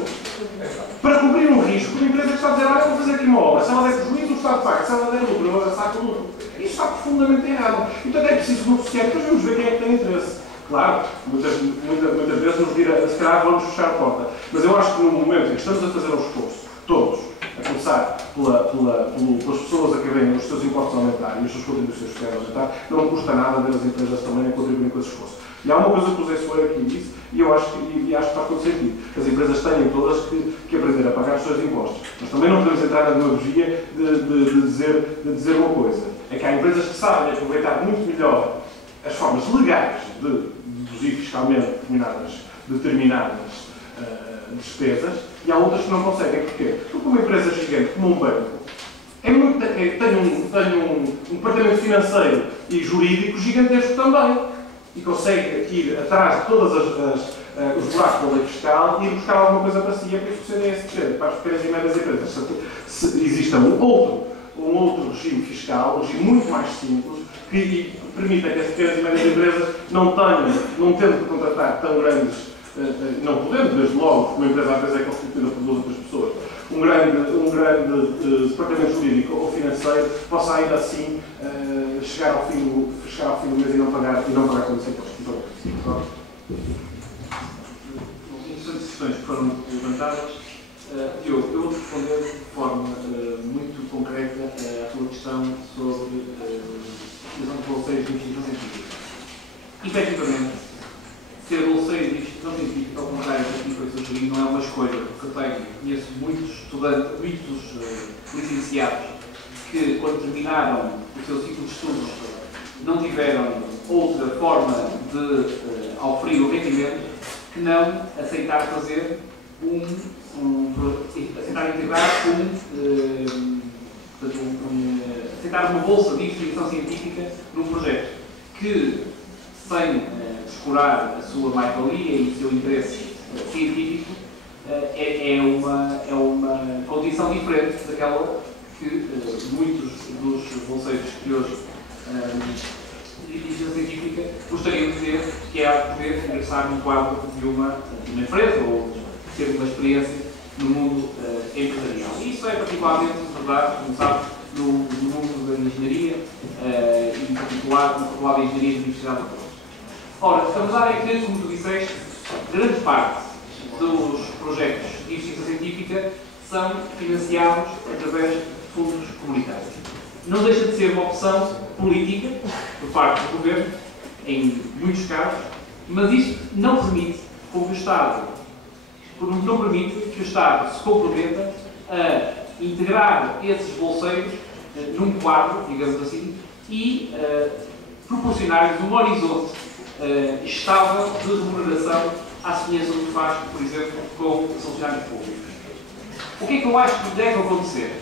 para cobrir um risco de uma empresa que está a dizer, olha, vou fazer aqui uma obra, se ela der prejuízo, o Estado paga, se ela der lucro, eu saco o lucro. Isso está profundamente errado. Então é preciso negociar, depois vamos ver quem é que tem interesse. Claro, muitas vezes nos dirá, se calhar vamos fechar a porta. Mas eu acho que no momento em que estamos a fazer um esforço, todos, a começar pelas pessoas a que veem os seus impostos aumentarem e os seus contribuições sociais aumentar, não custa nada ver as empresas também a contribuírem com esse esforço. E há uma coisa que o Zé Soeiro aqui disse, e eu acho que faz todo sentido. As empresas têm todas que aprender a pagar os seus impostos. Mas também não podemos entrar na demagogia de dizer uma coisa. É que há empresas que sabem aproveitar muito melhor as formas legais de deduzir fiscalmente determinadas despesas, e há outras que não conseguem. Porquê? Porque uma empresa gigante como um banco tem um departamento financeiro e jurídico gigantesco também. E consegue ir atrás de todos os buracos da lei fiscal e ir buscar alguma coisa para si. E é por isso que o CDS defende para as pequenas e médias empresas. Se exista um outro regime fiscal, um regime muito mais simples, que permita que as pequenas e médias empresas não tendo de contratar tão grandes, não podendo, desde logo, porque uma empresa às vezes é constituída por 2 ou 3 pessoas, um grande departamento jurídico ou financeiro possa ainda assim chegar ao fim do mês e não pagar todos os impostos. Interessantes questões que foram levantadas. Diogo, eu vou responder de forma muito concreta à tua questão sobre a utilização de bolseiros de investigação científica. Efetivamente, ser bolseiro de investigação científica, ao contrário do que foi sugerido, não é uma escolha, porque eu conheço muitos estudantes, licenciados, que quando terminaram o seu ciclo de estudos não tiveram outra forma de oferir o rendimento que não aceitar fazer aceitar uma bolsa de investigação científica num projeto que, sem descurar a sua mais-valia e o seu interesse científico, é uma condição diferente daquela que muitos dos bolseiros que hoje dirigem a científica gostariam de ter, que é poder ingressar no quadro de uma empresa ou ter uma experiência no mundo empresarial. E isso é particularmente verdade, como sabe, no mundo da engenharia e em particular na Faculdade de Engenharia da Universidade de Porto. Ora, a verdade é que, como tu disseste, grande parte dos projetos de investigação científica são financiados através de fundos comunitários. Não deixa de ser uma opção política por parte do Governo, em muitos casos, mas isto não permite que o Estado se comprometa a integrar esses bolseiros num quadro, digamos assim, e proporcionar-lhes um horizonte estável de remuneração à semelhança do que faz, por exemplo, com os funcionários públicos. O que é que eu acho que deve acontecer?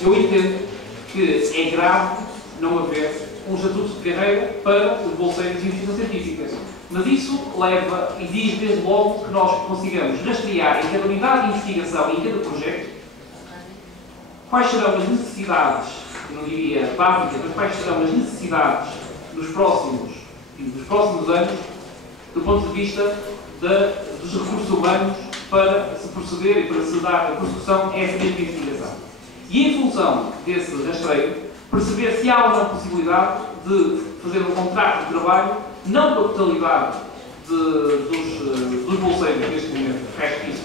Eu entendo que é grave não haver um estatuto de carreira para os bolseiros de investigação científica. Mas isso exige desde logo que nós consigamos rastrear em cada unidade de investigação e em cada projeto quais serão as necessidades, eu não diria básicas, mas quais serão as necessidades nos próximos anos, do ponto de vista dos recursos humanos para se proceder e para se dar a prossecução a essa mesma investigação. E em função desse rastreio, perceber se há ou não possibilidade de fazer um contrato de trabalho, não da totalidade dos bolseiros neste momento, o resto disso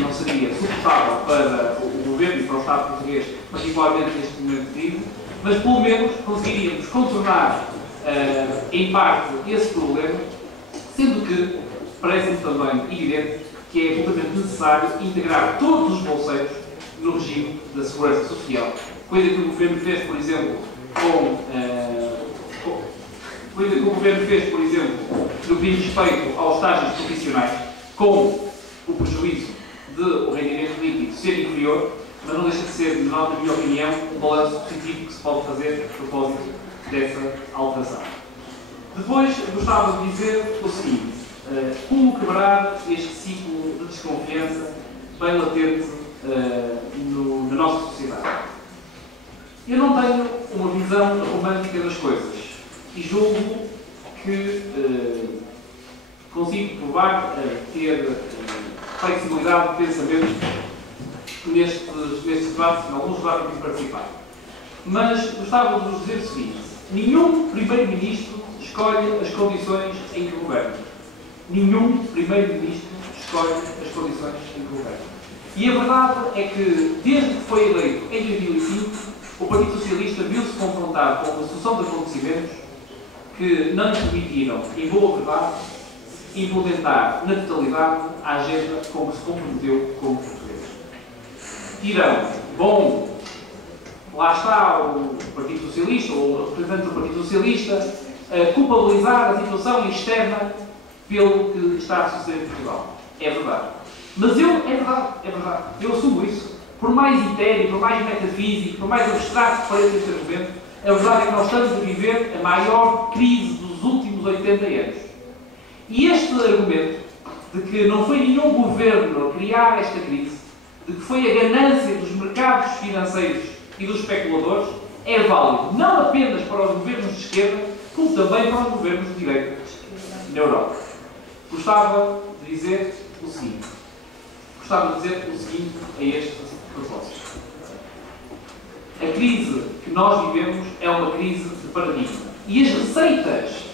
não seria suportável para o Governo e para o Estado português, particularmente neste momento de crise, mas pelo menos conseguiríamos contornar em parte esse problema, sendo que parece-me também evidente que é absolutamente necessário integrar todos os bolseiros no regime da Segurança Social, coisa que o Governo fez, por exemplo, no que diz respeito aos estágios profissionais, com o prejuízo de o rendimento líquido ser inferior, mas não deixa de ser, na minha opinião, um balanço positivo que se pode fazer a propósito dessa alteração. Depois, gostava de dizer o seguinte: como quebrar este ciclo de desconfiança bem latente na nossa sociedade? Eu não tenho uma visão romântica das coisas e julgo que consigo provar ter flexibilidade de pensamento nestes debates, em alguns debates em que participar. Mas gostava de vos dizer o seguinte: nenhum primeiro-ministro escolhe as condições em que governa. Nenhum primeiro-ministro escolhe as condições em que governa. E a verdade é que, desde que foi eleito em 2005, o Partido Socialista viu-se confrontado com uma sucessão de acontecimentos que não lhe permitiram, em boa verdade, implementar na totalidade a agenda como se comprometeu como português. Dirão, bom, lá está o Partido Socialista, ou o representante do Partido Socialista, a culpabilizar a situação externa pelo que está a suceder em Portugal. É verdade. Mas é verdade, eu assumo isso. Por mais etéreo, por mais metafísico, por mais abstrato que pareça este argumento, a verdade é que nós estamos a viver a maior crise dos últimos 80 anos. E este argumento de que não foi nenhum governo a criar esta crise, de que foi a ganância dos mercados financeiros e dos especuladores, é válido não apenas para os governos de esquerda, como também para os governos de direita na Europa. Gostava de dizer o seguinte a este propósito. A crise que nós vivemos é uma crise de paradigma. E as receitas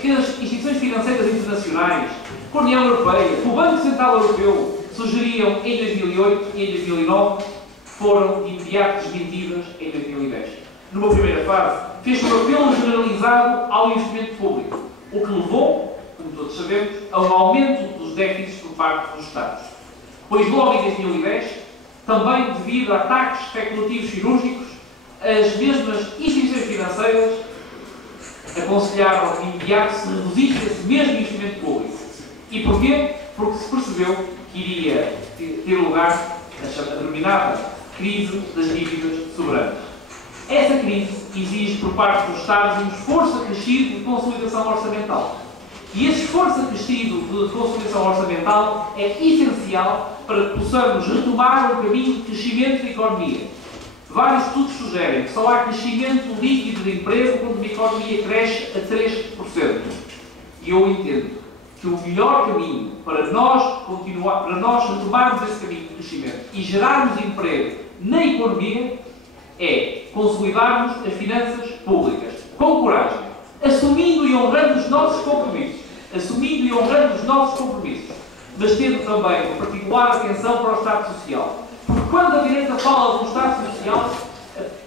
que as instituições financeiras internacionais, a União Europeia, o Banco Central Europeu sugeriam em 2008 e em 2009 foram de imediato desmentidas em 2010. Numa primeira fase, fez um apelo generalizado ao investimento público, o que levou, como todos sabemos, a um aumento dos déficits por parte dos Estados. Pois logo em 2010, também devido a ataques especulativos cirúrgicos, as mesmas instituições financeiras aconselharam de imediato se reduzisse esse mesmo investimento público. E porquê? Porque se percebeu que iria ter lugar a denominada crise das dívidas soberanas. Essa crise exige por parte dos Estados um esforço acrescido de consolidação orçamental. E esse esforço acrescido de consolidação orçamental é essencial para que possamos retomar um caminho de crescimento da economia. Vários estudos sugerem que só há crescimento líquido de emprego quando uma economia cresce a 3%. E eu entendo que o melhor caminho para nós retomarmos esse caminho de crescimento e gerarmos emprego na economia é consolidarmos as finanças públicas, com coragem, assumindo e honrando os nossos compromissos, mas tendo também uma particular atenção para o Estado Social. Porque quando a direita fala do Estado Social,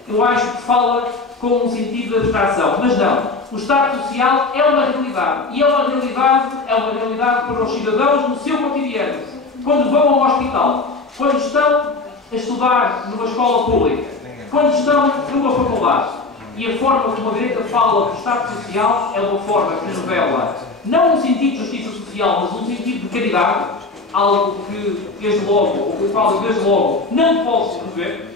eu acho que fala com um sentido de abstração, mas não. O Estado Social é uma realidade, e é uma realidade para os cidadãos no seu cotidiano. Quando vão ao hospital, quando estão a estudar numa escola pública, quando estão numa faculdade. E a forma como a direita fala do Estado Social é uma forma que revela não um sentido de justiça social, mas um sentido de caridade, algo que, desde logo, ou que eu falo desde logo, não posso rever,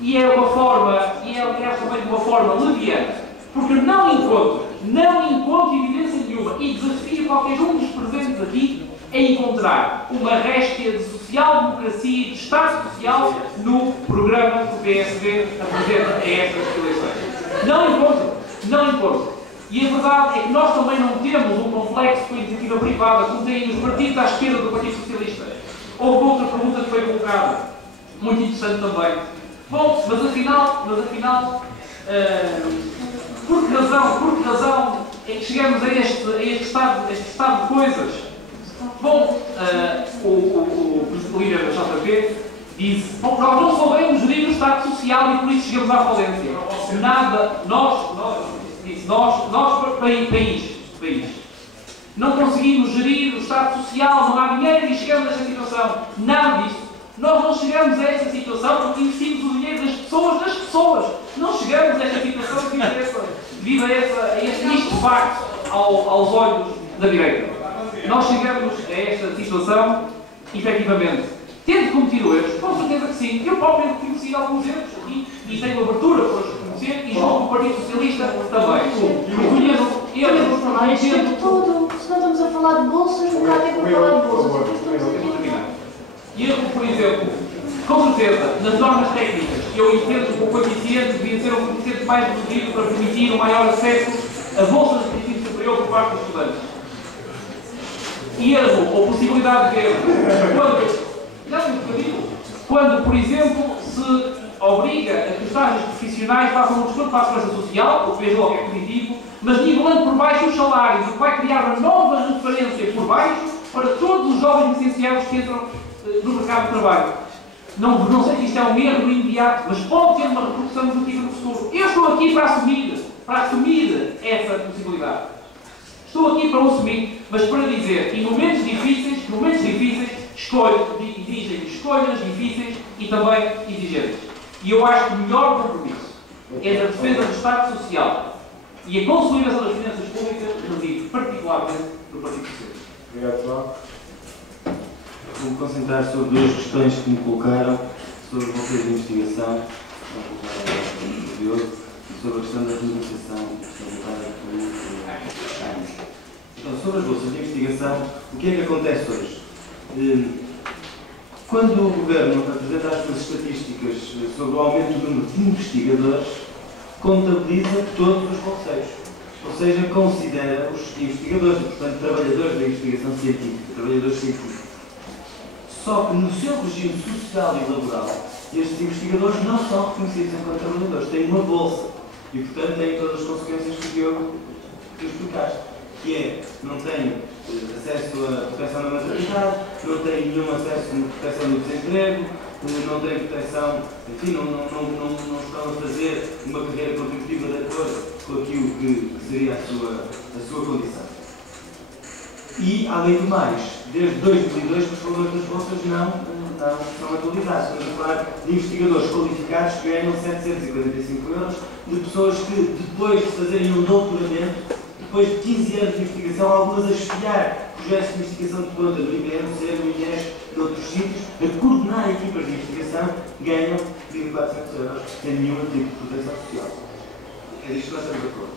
e é uma forma, e é aliás também uma forma leviana, porque não encontro evidência nenhuma e desafio qualquer um dos presentes aqui a encontrar uma réstia de social-democracia e de Estado Social no programa que o PSD apresenta a estas eleições. Não encontro. E a verdade é que nós também não temos um complexo com a iniciativa privada, como têm os partidos à esquerda do Partido Socialista. Houve outra pergunta que foi colocada, muito interessante também. Bom, mas afinal, por que razão é que chegamos a este estado de coisas? Bom, o líder da JP disse, bom, nós não soubemos gerir o Estado Social e por isso chegamos à falência. Nada, nós, país, não conseguimos gerir o Estado Social, não há dinheiro e chegamos a esta situação. Nada disso. Nós não chegamos a esta situação porque investimos o dinheiro das pessoas. Não chegamos a esta situação devido a este facto aos olhos da direita. Nós chegamos a esta situação, efetivamente, tendo cometido erros, com certeza que sim. Eu próprio reconheci alguns erros aqui e tenho abertura para os reconhecer e junto com o Partido Socialista também. Reconheço erros. Tudo. Se não estamos a falar de bolsas, nunca há tempo para falar de bolsas. Erro, por exemplo, com certeza, nas normas técnicas, eu entendo que o coeficiente devia ser um coeficiente mais reduzido para permitir um maior acesso a bolsas de ensino superior por parte dos estudantes. Erro, ou possibilidade de erro, quando, por exemplo, se obriga a que os estágios profissionais façam um desconto para a segurança social, o que vejo logo é positivo, mas nivelando por baixo os salários, o que vai criar uma nova referência por baixo para todos os jovens licenciados que entram no mercado de trabalho. Não sei se isto é um erro imediato, mas pode ter uma repercussão negativa no futuro. Eu estou aqui para assumir essa possibilidade. Estou aqui para o assumir, mas para dizer que em momentos difíceis, exigem escolhas difíceis e também exigentes. E eu acho que o melhor compromisso entre a defesa do Estado Social e a consolidação das finanças públicas reside particularmente no Partido Socialista. Obrigado, João. Vou-me concentrar sobre duas questões que me colocaram, sobre o conceito de investigação, e sobre a questão da renegociação levantada pelo ANS. Então, sobre as bolsas de investigação, o que é que acontece hoje? Quando o Governo apresenta as suas estatísticas sobre o aumento do número de investigadores, contabiliza todos os bolseiros, ou seja, considera os investigadores, portanto, trabalhadores da investigação científica, trabalhadores científicos. Só que no seu regime social e laboral, estes investigadores não são reconhecidos enquanto trabalhadores, têm uma bolsa e, portanto, têm todas as consequências que eu explicaste, que é, não têm acesso à proteção da maternidade, não têm nenhum acesso à proteção do desemprego, não têm proteção, enfim, não estão a fazer uma carreira contributiva de acordo com aquilo que seria a sua condição. E, além do mais, desde 2002, os valores das bolsas não são atualizados. Estamos a falar de investigadores qualificados que ganham 745 euros, de pessoas que, depois de fazerem um doutoramento, depois de 15 anos de investigação, algumas a estudiar projetos de investigação de ponta no IBM, no INES, noutros sítios, a coordenar equipas de investigação, ganham 1.400 euros sem nenhum tipo de proteção social. É disto que nós estamos de acordo.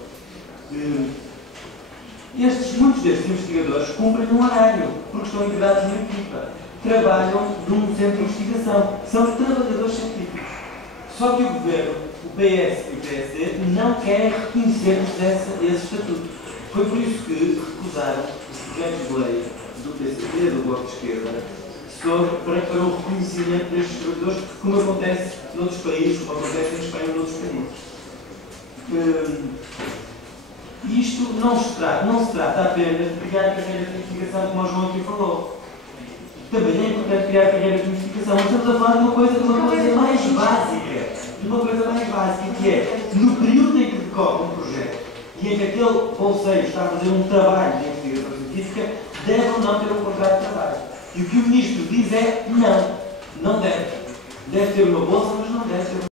Muitos destes investigadores cumprem um horário, porque estão integrados numa equipa. trabalham num centro de investigação. São trabalhadores científicos. Só que o governo, o PS e o PSD, não querem reconhecer-lhes esse estatuto. Foi por isso que recusaram os projetos de lei do PCP e do Bloco de Esquerda para o reconhecimento destes trabalhadores, como acontece noutros países, como acontece em Espanha e noutros países. Isto não se trata apenas de criar carreiras de investigação, como o João aqui falou. Também é importante criar carreiras de investigação, mas estamos a falar de uma coisa mais básica. De uma coisa mais básica, que é, no período em que decorre um projeto e em que aquele bolseiro está a fazer um trabalho de investigação científica, deve ou não ter um contrato de trabalho. E o que o Ministro diz é, não deve. Deve ter uma bolsa, mas não deve ter um